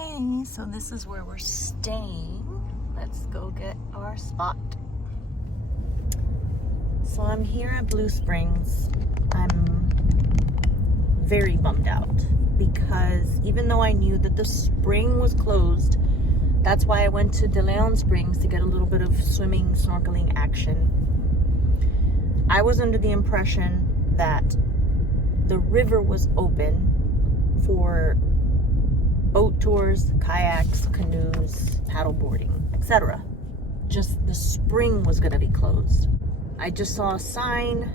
Okay, so this is where we're staying. Let's go get our spot. So I'm here at Blue Springs. I'm very bummed out because even though I knew that the spring was closed, that's why I went to De Leon Springs to get a little bit of swimming, snorkeling action. I was under the impression that the river was open for boat tours, kayaks, canoes, paddleboarding, etc. Just the spring was going to be closed. I just saw a sign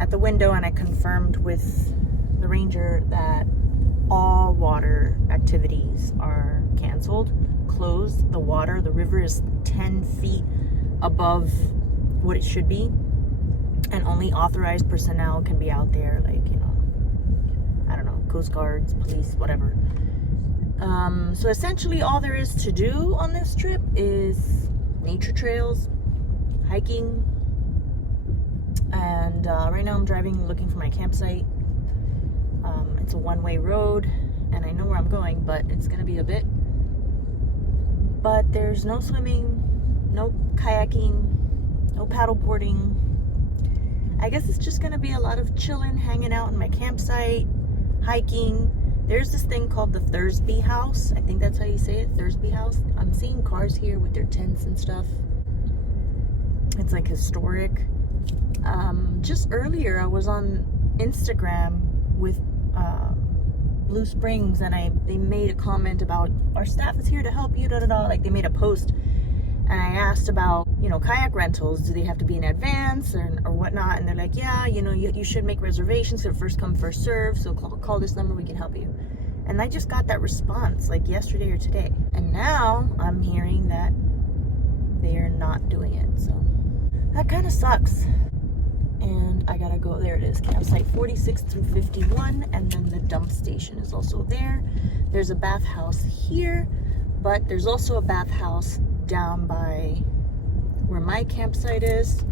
at the window and I confirmed with the ranger that all water activities are canceled, closed. The river is 10 feet above what it should be, and only authorized personnel can be out there, like, I don't know, Coast Guards, police, whatever. So essentially all there is to do on this trip is nature trails, hiking, and right now I'm driving looking for my campsite. It's a one-way road and I know where I'm going, but it's gonna be a bit. But there's no swimming, no kayaking, no paddleboarding. I guess it's just gonna be a lot of chilling, hanging out in my campsite, hiking. There's this thing called the Thursby House. I think that's how you say it, Thursby House. I'm seeing cars here with their tents and stuff. It's like historic. Just earlier I was on Instagram with Blue Springs and they made a comment about our staff is here to help you, like they made a post and I asked about, kayak rentals, do they have to be in advance or whatnot, and they're like, yeah, you should make reservations, so first come first serve, so call this number, we can help you. And I just got that response like yesterday or today, and now I'm hearing that they're not doing it, so that kind of sucks. And I gotta go, there it is, campsite 46 through 51, and then the dump station is also there. There's a bathhouse here, but there's also a bathhouse down by where my campsite is,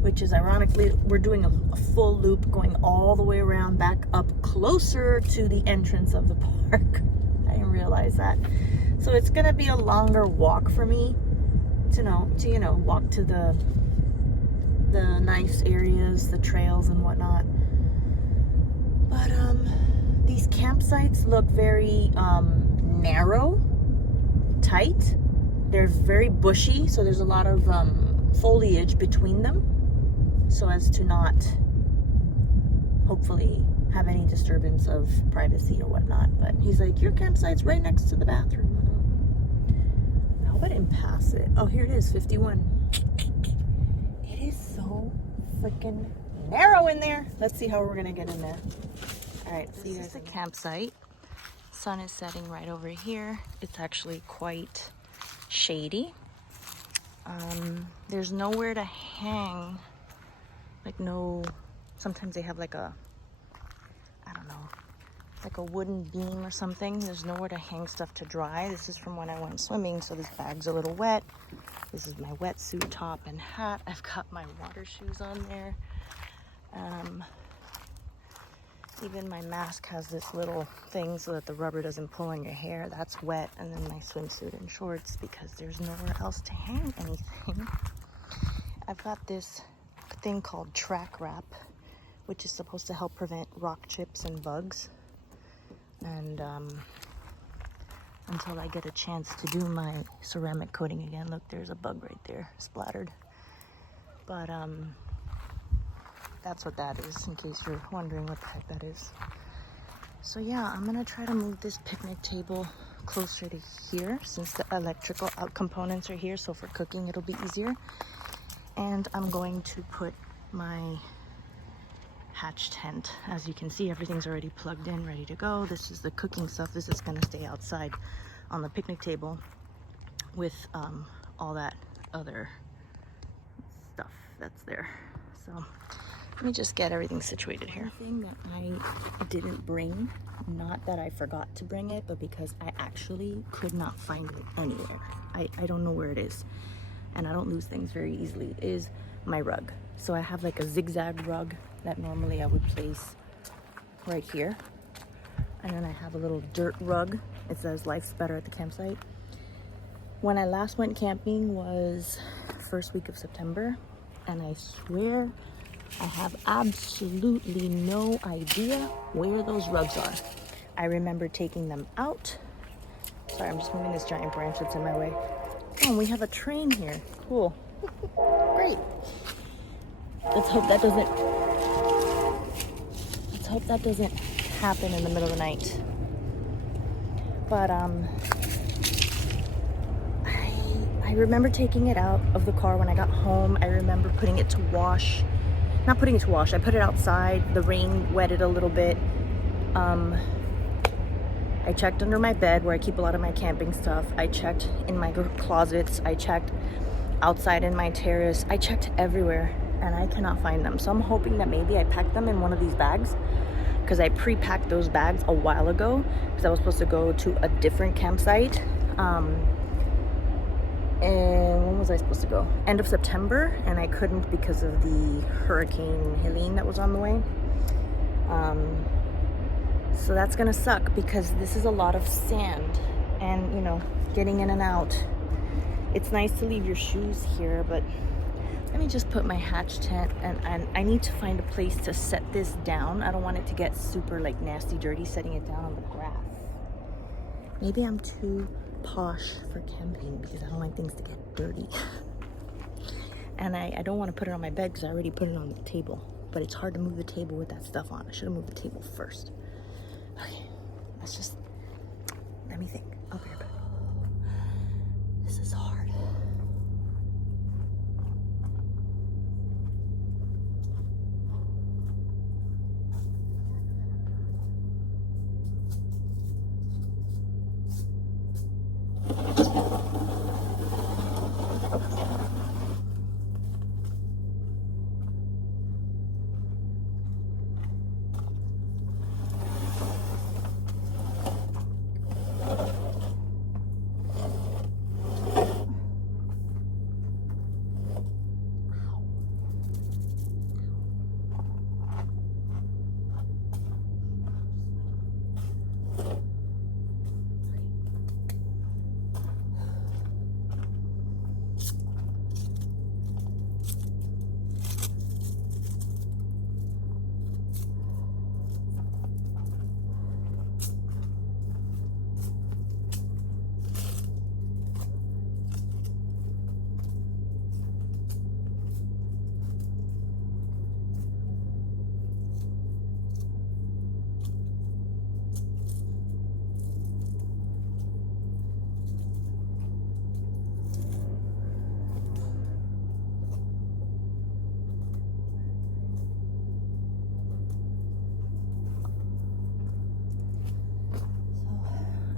which is ironically, we're doing a full loop going all the way around back up closer to the entrance of the park. I didn't realize that. So it's gonna be a longer walk for me to walk to the nice areas, the trails and whatnot. But these campsites look very narrow, tight. They're very bushy, so there's a lot of foliage between them, so as to not hopefully have any disturbance of privacy or whatnot. But he's like, your campsite's right next to the bathroom. I hope I didn't pass it. Oh, here it is, 51. It is so freaking narrow in there. Let's see how we're gonna get in there. All right, see you guys. This is the campsite. Sun is setting right over here. It's actually quite shady. There's nowhere to hang, sometimes they have like a wooden beam or something. There's nowhere to hang stuff to dry. This is from when I went swimming, so this bag's a little wet. This is my wetsuit top and hat. I've got my water shoes on there. Even my mask has this little thing so that the rubber doesn't pull on your hair. That's wet. And then my swimsuit and shorts because there's nowhere else to hang anything. I've got this thing called track wrap, which is supposed to help prevent rock chips and bugs. And until I get a chance to do my ceramic coating again. Look, there's a bug right there, splattered. But that's what that is, in case you're wondering what the heck that is. So yeah, I'm gonna try to move this picnic table closer to here since the electrical components are here, so for cooking it'll be easier. And I'm going to put my hatch tent. As you can see, everything's already plugged in, ready to go. This is the cooking stuff. This is gonna stay outside on the picnic table with all that other stuff that's there. So let me just get everything situated here. Thing that I didn't bring, not that I forgot to bring it, but because I actually could not find it anywhere. I don't know where it is, and I don't lose things very easily, is my rug. So I have like a zigzag rug that normally I would place right here. and then I have a little dirt rug. It says life's better at the campsite. When I last went camping was first week of September, and I swear I have absolutely no idea where those rugs are. I remember taking them out. Sorry, I'm just moving this giant branch that's in my way. Oh, and we have a train here. Cool. Great. Let's hope that doesn't happen in the middle of the night. But I remember taking it out of the car when I got home. I remember putting it to wash. Not putting it to wash. I put it outside. The rain wetted a little bit. I checked under my bed where I keep a lot of my camping stuff. I checked in my closets. I checked outside in my terrace. I checked everywhere and I cannot find them. So I'm hoping that maybe I packed them in one of these bags, because I pre-packed those bags a while ago because I was supposed to go to a different campsite. And when was I supposed to go? End of September, and I couldn't because of the Hurricane Helene that was on the way. So that's gonna suck because this is a lot of sand and, you know, getting in and out. It's nice to leave your shoes here, but let me just put my hatch tent, and I need to find a place to set this down. I don't want it to get super like nasty dirty setting it down on the grass. Maybe I'm too posh for camping because I don't like things to get dirty. And I don't want to put it on my bed because I already put it on the table, but it's hard to move the table with that stuff on. I should have moved the table first. Okay, let me think. I'll be right back. This is hard.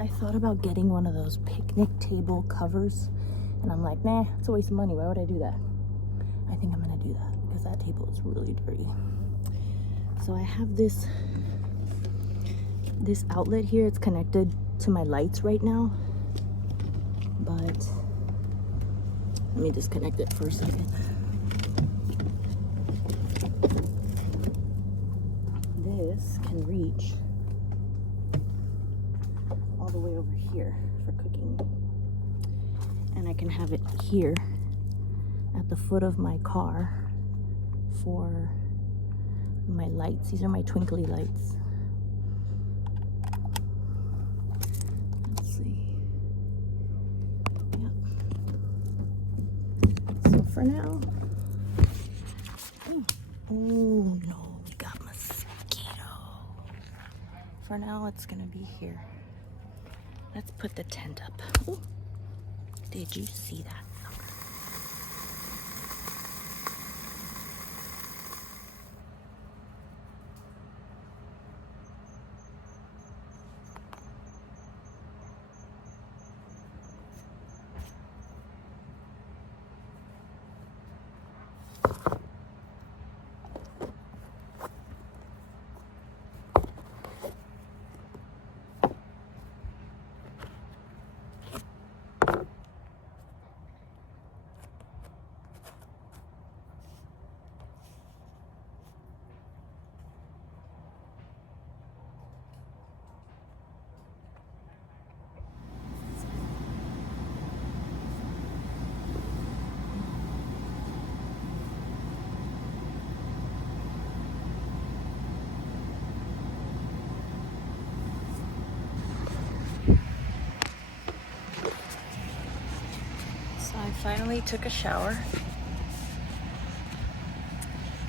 I thought about getting one of those picnic table covers, and I'm like, nah, it's a waste of money. Why would I do that? I think I'm gonna do that because that table is really dirty. So I have this outlet here. It's connected to my lights right now, but let me disconnect it for a second. This can reach all the way over here for cooking, and I can have it here at the foot of my car for my lights. These are my twinkly lights. Let's see. Yep. So for now, oh no, we got mosquito. For now, it's gonna be here. Let's put the tent up. Ooh. Did you see that? finally took a shower.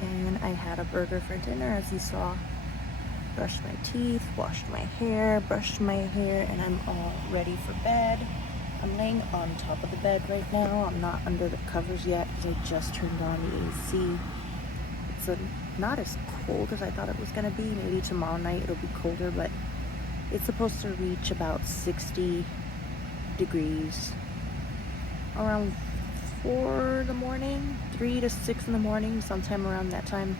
And I had a burger for dinner, as you saw. Brushed my teeth, washed my hair, brushed my hair, and I'm all ready for bed. I'm laying on top of the bed right now. I'm not under the covers yet because I just turned on the AC. It's not as cold as I thought it was gonna be. Maybe tomorrow night it'll be colder, but it's supposed to reach about 60 degrees around 4 in the morning, 3 to 6 in the morning, sometime around that time.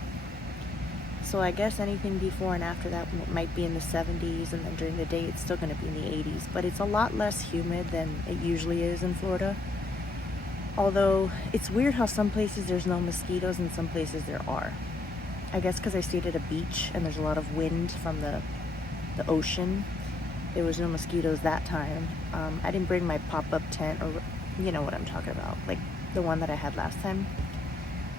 So I guess anything before and after that might be in the 70s, and then during the day it's still going to be in the 80s. But it's a lot less humid than it usually is in Florida. Although it's weird how some places there's no mosquitoes and some places there are. I guess because I stayed at a beach and there's a lot of wind from the ocean. There was no mosquitoes that time. I didn't bring my pop-up tent, or you know what I'm talking about, like the one that I had last time,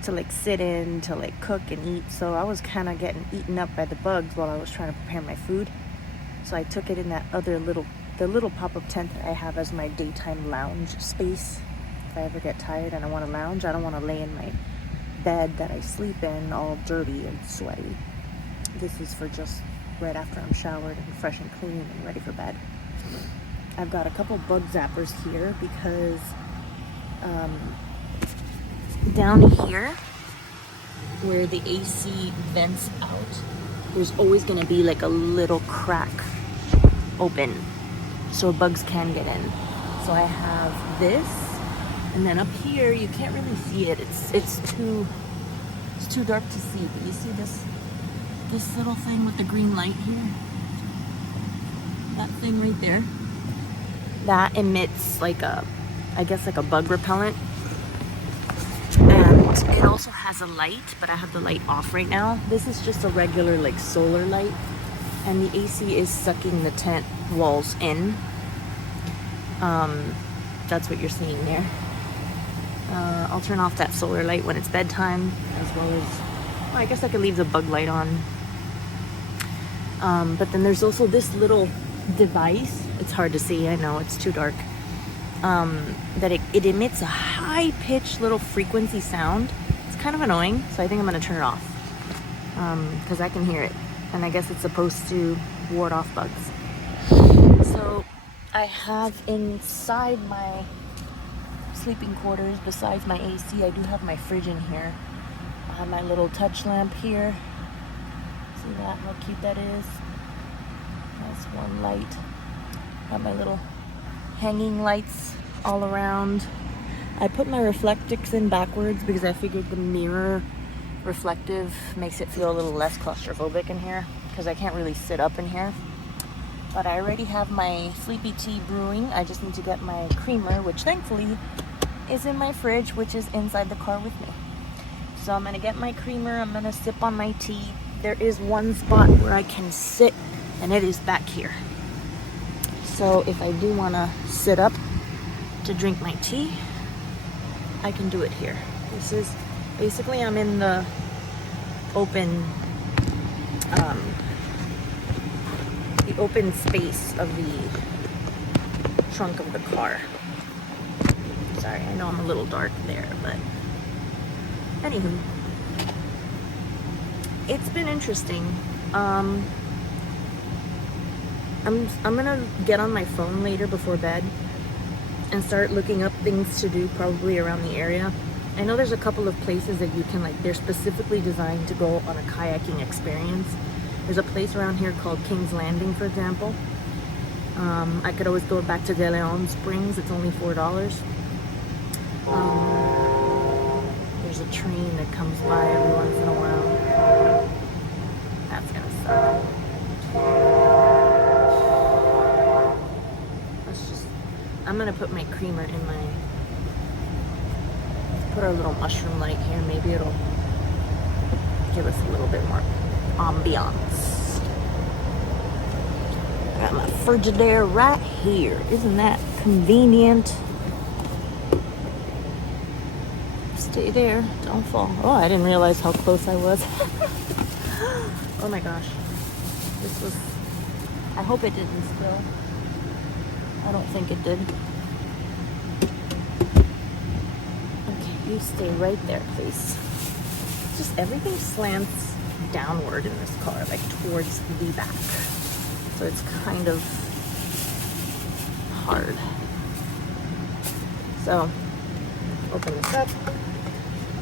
to like sit in, to like cook and eat. So I was kind of getting eaten up by the bugs while I was trying to prepare my food. So I took it in that other the little pop-up tent that I have as my daytime lounge space. If I ever get tired and I want to lounge, I don't want to lay in my bed that I sleep in all dirty and sweaty. This is for just right after I'm showered and fresh and clean and ready for bed. I've got a couple bug zappers here because down here where the AC vents out, there's always going to be like a little crack open so bugs can get in. So I have this, and then up here you can't really see it. It's too dark to see, but you see this little thing with the green light here? That thing right there. That emits like I guess like a bug repellent. And it also has a light, but I have the light off right now. This is just a regular like solar light, and the AC is sucking the tent walls in. That's what you're seeing there. I'll turn off that solar light when it's bedtime, as well as, well, I guess I could leave the bug light on. But then there's also this little device. It's hard to see, I know, it's too dark. That it emits a high-pitched little frequency sound. It's kind of annoying, so I think I'm going to turn it off. Because I can hear it. And I guess it's supposed to ward off bugs. So I have inside my sleeping quarters, besides my AC, I do have my fridge in here. I have my little touch lamp here. See that? How cute that is. That's one light. I have my little hanging lights all around. I put my reflectix in backwards because I figured the mirror reflective makes it feel a little less claustrophobic in here, because I can't really sit up in here. But I already have my sleepy tea brewing. I just need to get my creamer, which thankfully is in my fridge, which is inside the car with me. So I'm gonna get my creamer, I'm gonna sip on my tea. There is one spot where I can sit, and it is back here. So if I do wanna sit up to drink my tea, I can do it here. This is basically, I'm in the open space of the trunk of the car. Sorry, I know I'm a little dark there, but anywho, it's been interesting. I'm gonna get on my phone later before bed and start looking up things to do probably around the area. I know there's a couple of places that you can, like, they're specifically designed to go on a kayaking experience. There's a place around here called King's Landing, for example. I could always go back to De Leon Springs. It's only $4. There's a train that comes by every once in a while. That's gonna suck. I'm gonna put my creamer in my, put our little mushroom light here. Maybe it'll give us a little bit more ambiance. I got my Frigidaire right here. Isn't that convenient? Stay there, don't fall. Oh, I didn't realize how close I was. Oh my gosh. This was, I hope it didn't spill. I don't think it did. You stay right there, please. Just everything slants downward in this car, like towards the back. So it's kind of hard. So, open this up.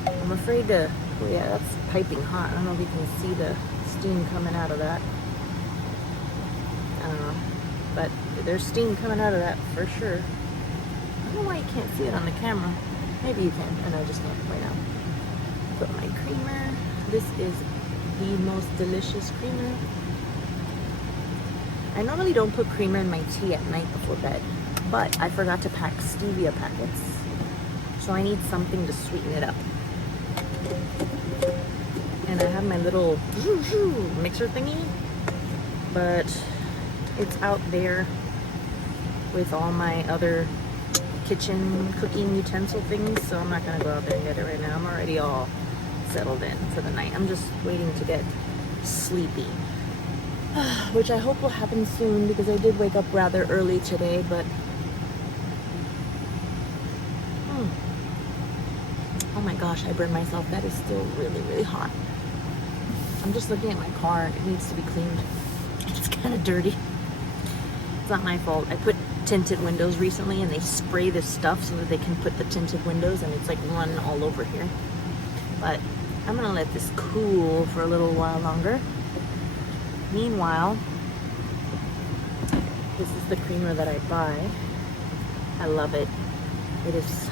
I'm afraid to, oh yeah, that's piping hot. I don't know if you can see the steam coming out of that. I don't know. But there's steam coming out of that for sure. I don't know why you can't see it on the camera. Maybe you can, and I just can't right now. Put my creamer. This is the most delicious creamer. I normally don't put creamer in my tea at night before bed, but I forgot to pack stevia packets. So I need something to sweeten it up. And I have my little mixer thingy, but it's out there with all my other kitchen cooking utensil things, so I'm not gonna go out there and get it right now. I'm already all settled in for the night. I'm just waiting to get sleepy, which I hope will happen soon because I did wake up rather early today, but oh my gosh, I burned myself. That is still really, really hot. I'm just looking at my car. It needs to be cleaned. It's kind of dirty. It's not my fault. I put tinted windows recently and they spray this stuff so that they can put the tinted windows, and it's like run all over here. But I'm gonna let this cool for a little while longer. Meanwhile, this is the creamer that I buy. I love it. It is,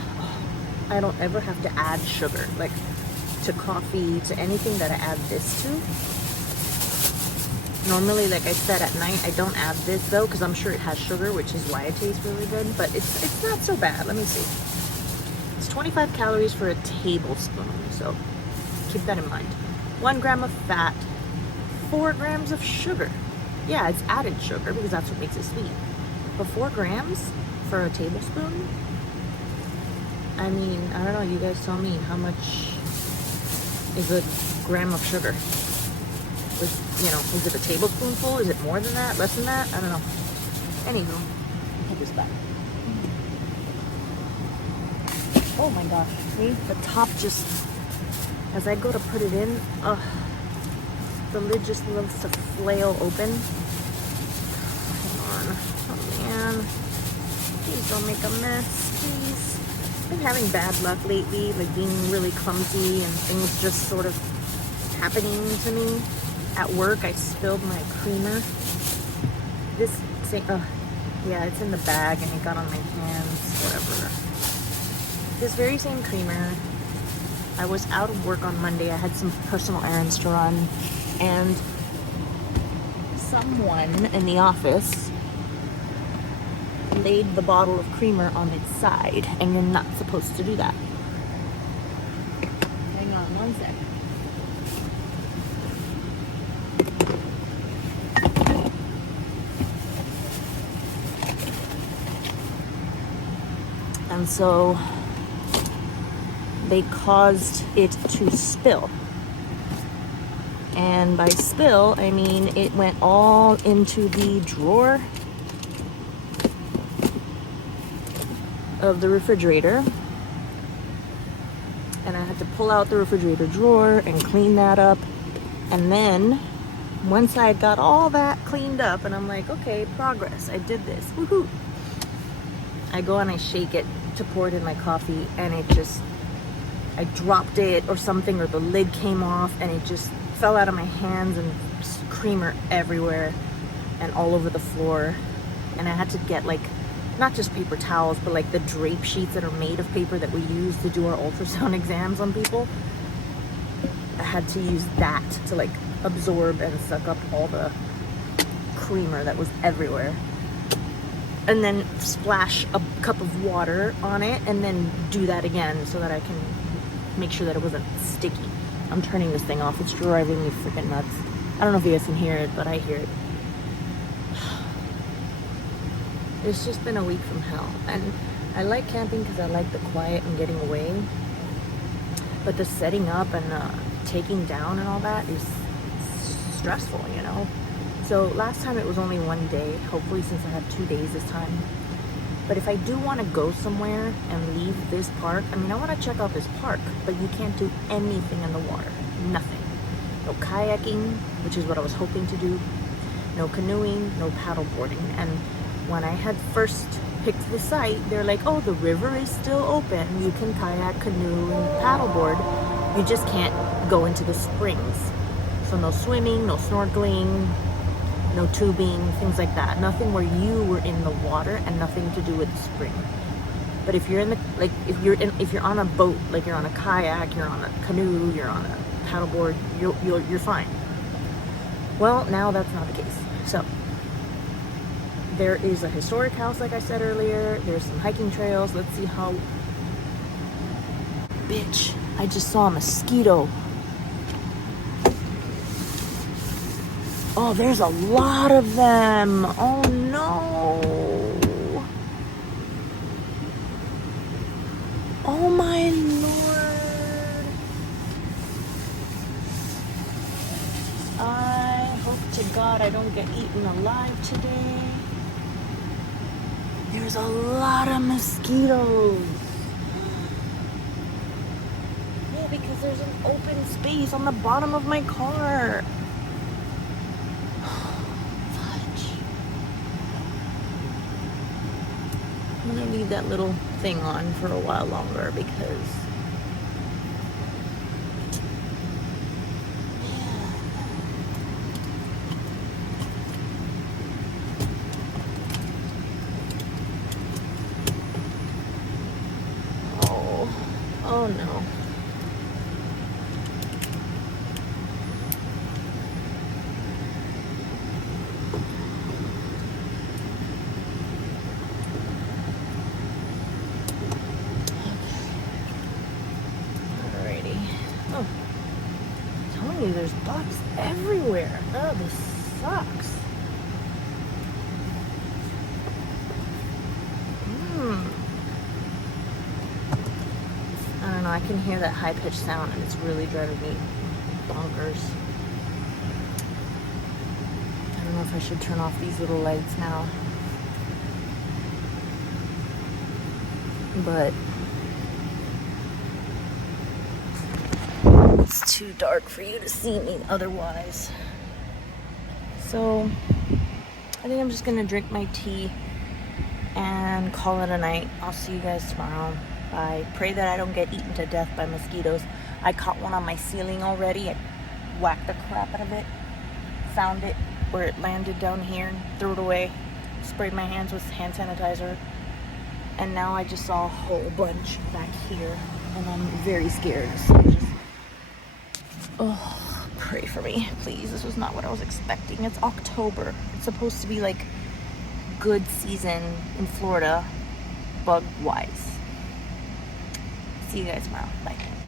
I don't ever have to add sugar, like to coffee, to anything that I add this to. Normally, like I said, at night I don't add this though, because I'm sure it has sugar, which is why it tastes really good, but it's not so bad. Let me see. It's 25 calories for a tablespoon, so keep that in mind. 1 gram of fat, 4 grams of sugar. Yeah, it's added sugar because that's what makes it sweet. But 4 grams for a tablespoon? I mean, I don't know, you guys tell me how much is a gram of sugar? Is it a tablespoonful? Is it more than that? Less than that? I don't know. Anywho, put this back. Oh my gosh, see? The top just, as I go to put it in, the lid just loves to flail open. Come on. Oh man. Please don't make a mess, please. I've been having bad luck lately, like being really clumsy and things just sort of happening to me. At work, I spilled my creamer. Yeah, it's in the bag and it got on my hands, whatever. This very same creamer, I was out of work on Monday. I had some personal errands to run, and someone in the office laid the bottle of creamer on its side, and you're not supposed to do that. Hang on one sec. And so they caused it to spill. And by spill, I mean it went all into the drawer of the refrigerator. And I had to pull out the refrigerator drawer and clean that up. And then once I got all that cleaned up and I'm like, okay, progress, I did this, woohoo. I go and I shake it to pour it in my coffee, and I dropped it or something, or the lid came off and it just fell out of my hands, and creamer everywhere and all over the floor. And I had to get like, not just paper towels, but like the drape sheets that are made of paper that we use to do our ultrasound exams on people. I had to use that to like absorb and suck up all the creamer that was everywhere. And then splash a cup of water on it, and then do that again so that I can make sure that it wasn't sticky. I'm turning this thing off. It's driving me freaking nuts. I don't know if you guys can hear it, but I hear it. It's just been a week from hell. And I like camping because I like the quiet and getting away. But the setting up and taking down and all that is stressful, So last time it was only 1 day. Hopefully, since I have 2 days this time, But if I do want to go somewhere and leave this park, I mean, I want to check out this park, but you can't do anything in the water. Nothing. No kayaking, which is what I was hoping to do. No canoeing, no paddleboarding. And when I had first picked the site, they're like, oh, the river is still open. You can kayak, canoe, and paddleboard. You just can't go into the springs. So no swimming, no snorkeling, no tubing, things like that. Nothing where you were in the water and nothing to do with the spring. But if you're in the, like, if you're on a boat, like you're on a kayak, you're on a canoe, you're on a paddleboard, you're fine. Well, now that's not the case. So there is a historic house, like I said earlier. There's some hiking trails. Let's see how... Bitch, I just saw a mosquito. Oh, there's a lot of them. Oh no. Oh my lord. I hope to God I don't get eaten alive today. There's a lot of mosquitoes. Yeah, because there's an open space on the bottom of my car. I'm gonna leave that little thing on for a while longer because oh no. Oh, I'm telling you, there's bugs everywhere. Oh, this sucks. I don't know, I can hear that high-pitched sound and it's really driving me bonkers. I don't know if I should turn off these little lights now. But it's too dark for you to see me otherwise. So I think I'm just gonna drink my tea and call it a night. I'll see you guys tomorrow. I pray that I don't get eaten to death by mosquitoes. I caught one on my ceiling already. I whacked the crap out of it. Found it where it landed down here, threw it away, sprayed my hands with hand sanitizer. And now I just saw a whole bunch back here. And I'm very scared. So just, oh, pray for me, please. This was not what I was expecting. It's October. It's supposed to be like good season in Florida, bug-wise. See you guys tomorrow. Bye.